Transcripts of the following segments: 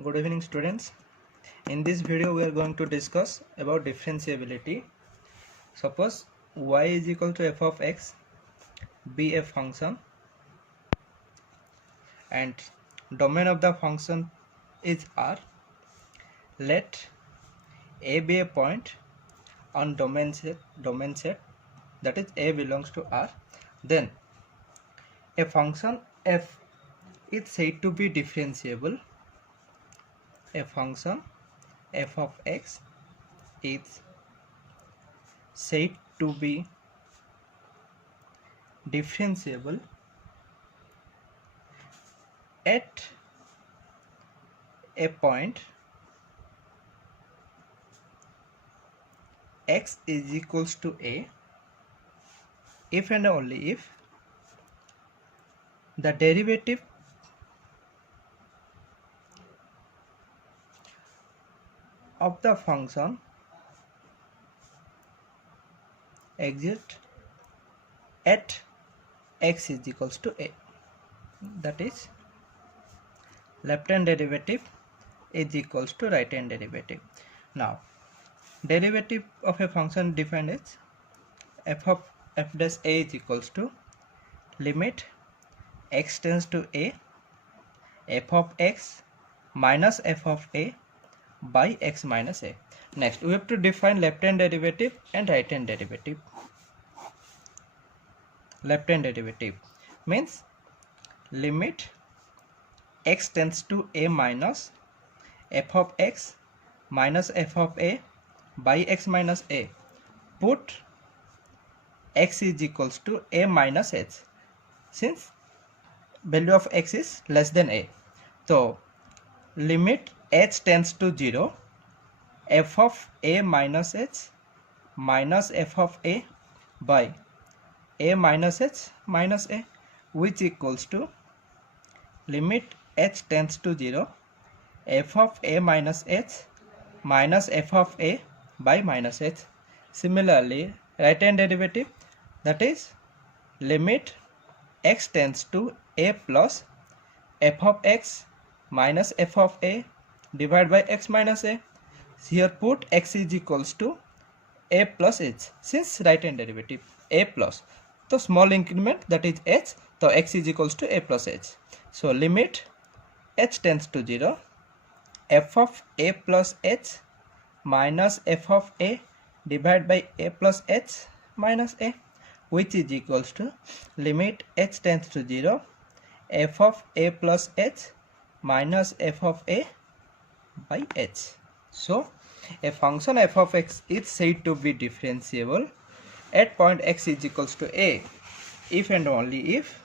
Good evening, students. In this video we are going to discuss about differentiability. Suppose y is equal to f of x be a function and domain of the function is R. Let a be a point on domain set that is a belongs to R. Then a function f is said to be differentiable. A function f of x is said to be differentiable at a point x is equals to a if and only if the derivative of the function exists at x is equals to a, that is left hand derivative is equals to right hand derivative. Now derivative of a function defined as f of f dash a is equals to limit x tends to a f of x minus f of a by x minus a. Next we have to define left hand derivative and right hand derivative. Left hand derivative means limit x tends to a minus f of x minus f of a by x minus a. Put x is equals to a minus h since value of x is less than a. So limit h tends to 0 f of a minus h minus f of a by a minus h minus a, which equals to limit h tends to 0 f of a minus h minus f of a by minus h. Similarly right hand derivative, that is limit x tends to a plus f of x minus f of a divided by x minus a. Here put x is equals to a plus h since right hand derivative a plus the small increment, that is h, so x is equals to a plus h. So limit h tends to 0 f of a plus h minus f of a divided by a plus h minus a, which is equals to limit h tends to 0 f of a plus h minus f of a by h. So a function f of x is said to be differentiable at point x is equals to a if and only if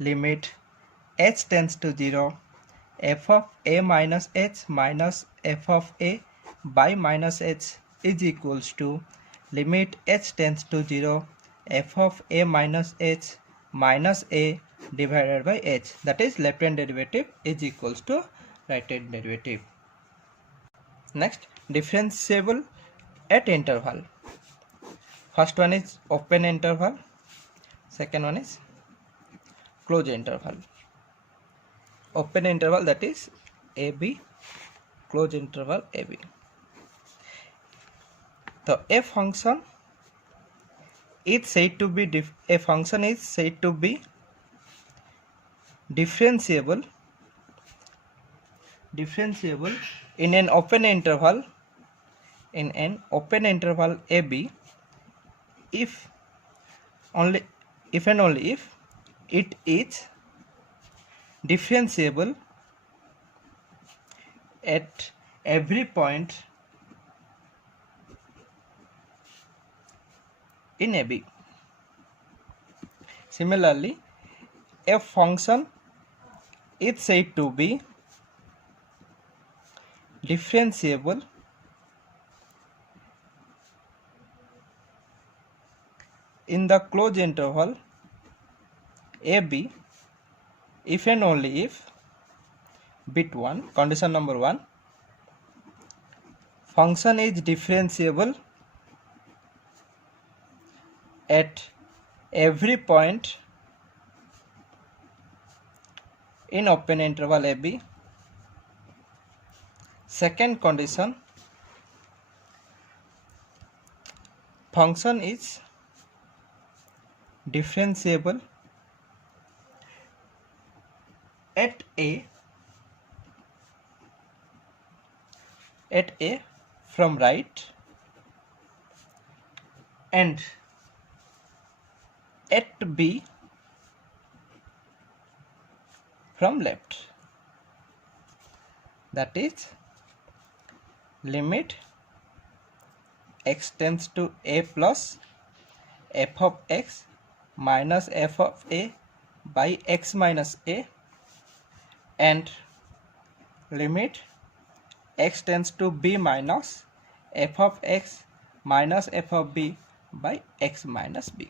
limit h tends to 0 f of a minus h minus f of a by minus h is equals to limit h tends to 0 f of a minus h minus a divided by h, that is left hand derivative is equals to right hand derivative. Next, differentiable at interval. First one is open interval, second one is closed interval. Open interval, that is AB, closed interval AB. So a function is said to be differentiable in an open interval AB if and only if it is differentiable at every point in AB. Similarly, a function is said to be differentiable in the closed interval AB if and only if bit 1, condition number 1, function is differentiable at every point in open interval AB Second condition, function is differentiable at a from right and at b from left. That is, limit x tends to a plus f of x minus f of a by x minus a, and limit x tends to b minus f of x minus f of b by x minus b.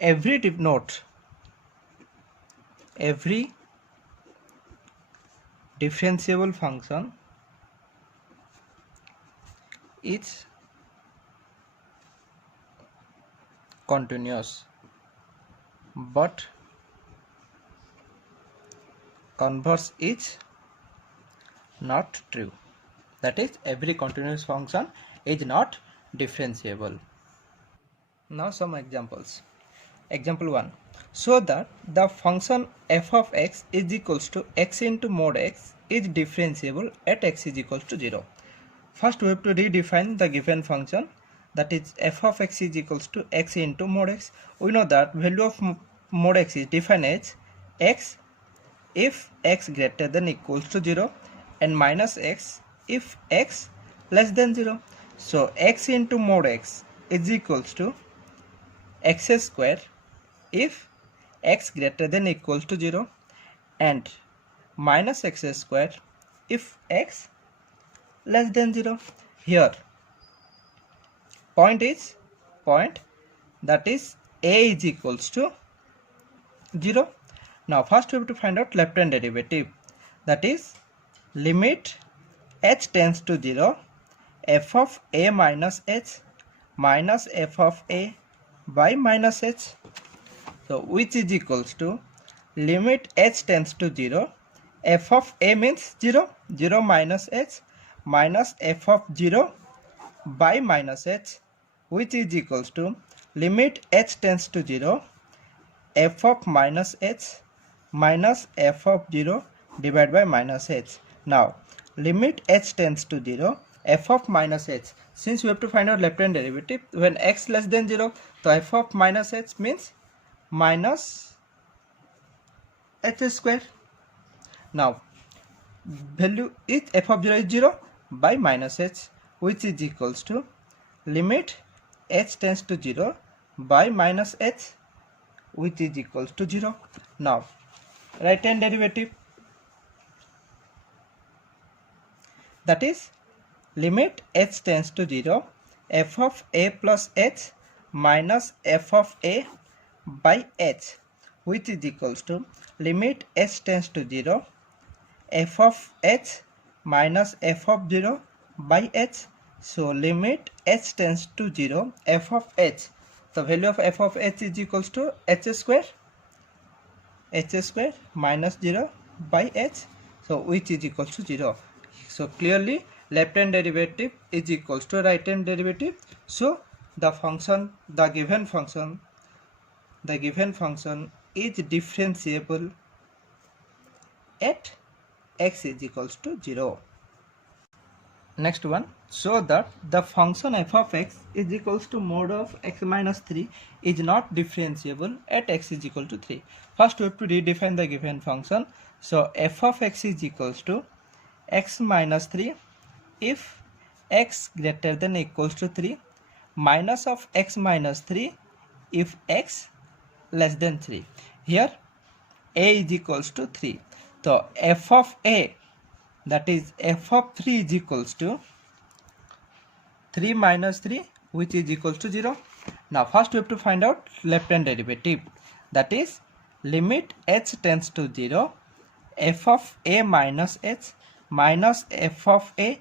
Every differentiable function is continuous, but converse is not true. That is, every continuous function is not differentiable. Now some examples. Example 1. So that the function f of x is equals to x into mod x is differentiable at x is equals to 0. First we have to redefine the given function, that is f of x is equals to x into mod x. We know that value of mod x is defined as x if x greater than equals to 0 and minus x if x less than 0. So x into mod x is equals to x square if x greater than equals to 0 and minus x square if x less than 0. Here point that is a is equals to 0. Now first we have to find out Leptin derivative, that is limit h tends to 0 f of a minus h minus f of a by minus h, so which is equals to limit h tends to 0 f of a means 0 minus h minus f of 0 by minus h, which is equals to limit h tends to 0 f of minus h minus f of 0 divided by minus h. Now limit h tends to 0 f of minus h, since we have to find out Leptin derivative when x less than 0, so f of minus h means minus h square. Now value is f of 0 is 0 by minus h, which is equals to limit h tends to 0 by minus h, which is equals to 0. Now right hand derivative, that is limit h tends to 0 f of a plus h minus f of a by h, which is equals to limit h tends to 0 f of h minus f of 0 by h. So limit h tends to 0 f of h, the value of f of h is equals to h square minus 0 by h, so which is equals to 0. So clearly left hand derivative is equals to right hand derivative. So the given function is differentiable at x is equals to 0. Next one, so that the function f of x is equals to mod of x minus 3 is not differentiable at x is equal to 3. First we have to redefine the given function. So f of x is equals to x minus 3 if x greater than equals to 3 minus of x minus 3 if x less than 3. Here a is equals to 3. So f of a, that is f of 3 is equals to 3 minus 3, which is equals to 0. Now first we have to find out left hand derivative, that is limit h tends to 0 f of a minus h minus f of a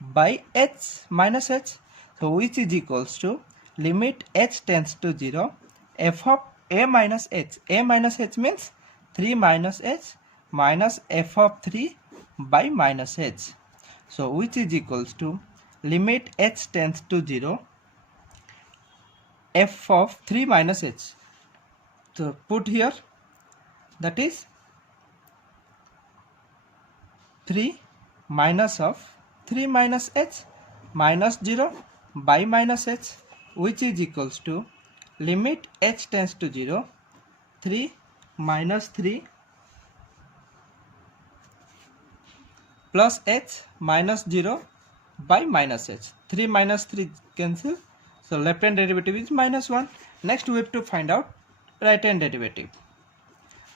by h minus h, so which is equals to limit h tends to 0 f of a minus h. A minus h means 3 minus h minus f of 3 by minus h. So which is equals to limit h tends to 0 f of 3 minus h. So put here, that is 3 minus of 3 minus h minus 0 by minus h, which is equals to limit h tends to 0 3 minus 3 plus h minus 0 by minus h. 3 minus 3 cancel, so left hand derivative is minus 1. Next we have to find out right hand derivative,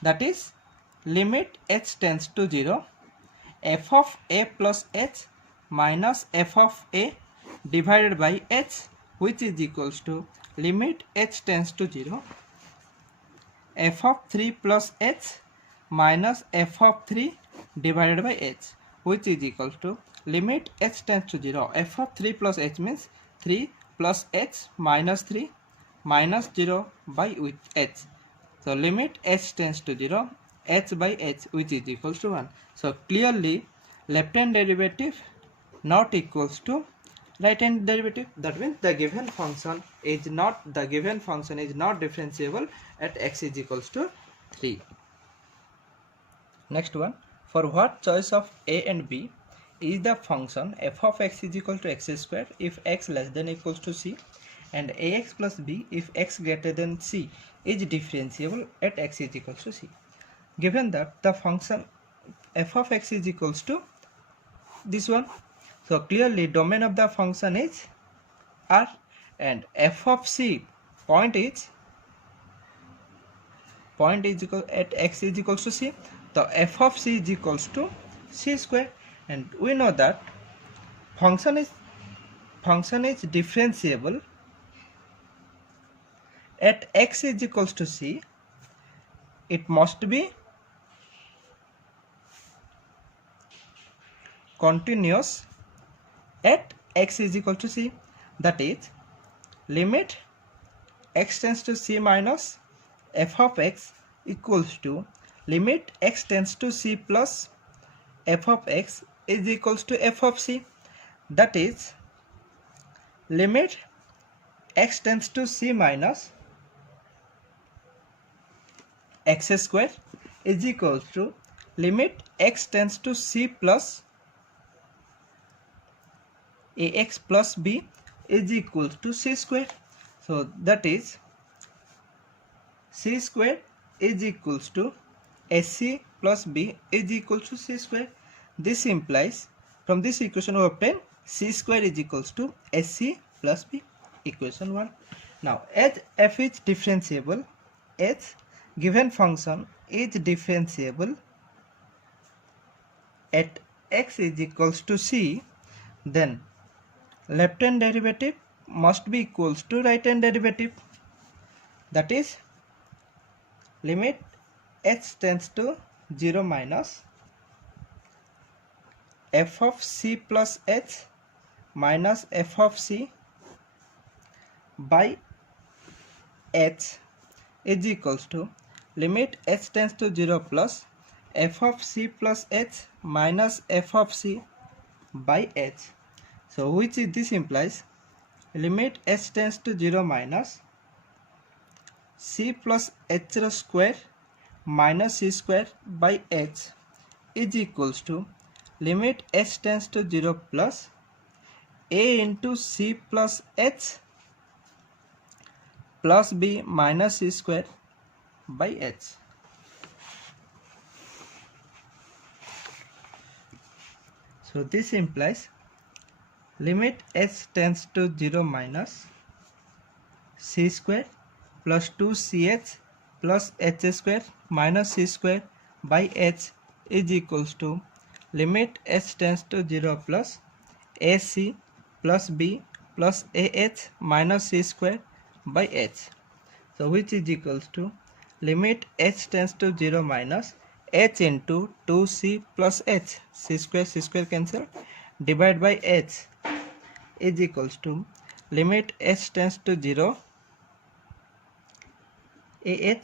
that is limit h tends to 0 f of a plus h minus f of a divided by h, which is equals to limit h tends to 0 f of 3 plus h minus f of 3 divided by h, which is equals to limit h tends to 0 f of 3 plus h means 3 plus h minus 3 minus 0 by with h. So limit h tends to 0 h by h, which is equals to 1. So clearly left hand derivative not equals to right hand derivative. That means the given function is not differentiable at x is equals to 3. Next one, for what choice of a and b is the function f of x is equal to x square if x less than equals to c, and ax plus b if x greater than c is differentiable at x is equals to c. Given that the function f of x is equals to this one, so clearly domain of the function is R, and f of c point is equal at x is equals to c. The f of c is equals to c square, and we know that function is differentiable at x is equals to c. It must be continuous at x is equal to c, that is limit x tends to c minus f of x equals to limit x tends to c plus f of x is equals to f of c, that is limit x tends to c minus x square is equals to limit x tends to c plus ax plus b is equals to c square. So that is c square is equals to ac plus b is equals to c square. This implies from this equation we obtain c square is equals to ac plus b, equation 1. Now as f is differentiable, as given function is differentiable at x is equals to c, then left hand derivative must be equals to right hand derivative, that is limit h tends to 0 minus f of c plus h minus f of c by h is equals to limit h tends to 0 plus f of c plus h minus f of c by h. So which is this implies limit h tends to 0 minus c plus h square minus c square by h is equals to limit h tends to 0 plus a into c plus h plus b minus c square by h. So this implies limit h tends to 0 minus c square plus 2ch plus h square minus c square by h is equals to limit h tends to 0 plus ac plus b plus ah minus c square by h. So which is equals to limit h tends to 0 minus h into 2c plus h, c square cancel, divide by h is equals to limit h tends to 0 ah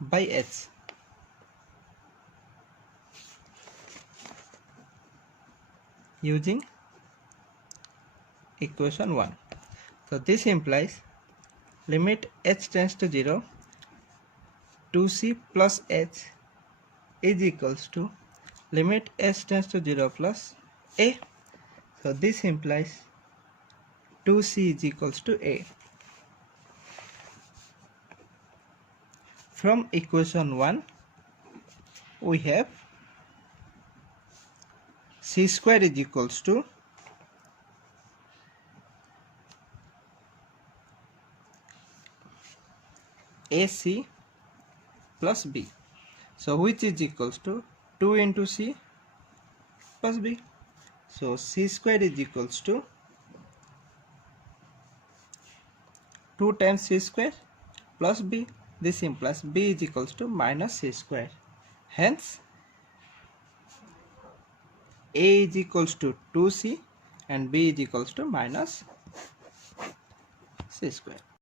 by h. using equation 1. So this implies limit h tends to 0, 2c plus h is equals to limit h tends to 0 plus a. So this implies 2c is equals to a. From equation 1 we have c square is equals to ac plus b. So which is equals to 2 into c plus b. So c square is equals to 2 times c square plus b. This implies b is equals to minus c square. Hence a is equals to 2c and b is equals to minus c square.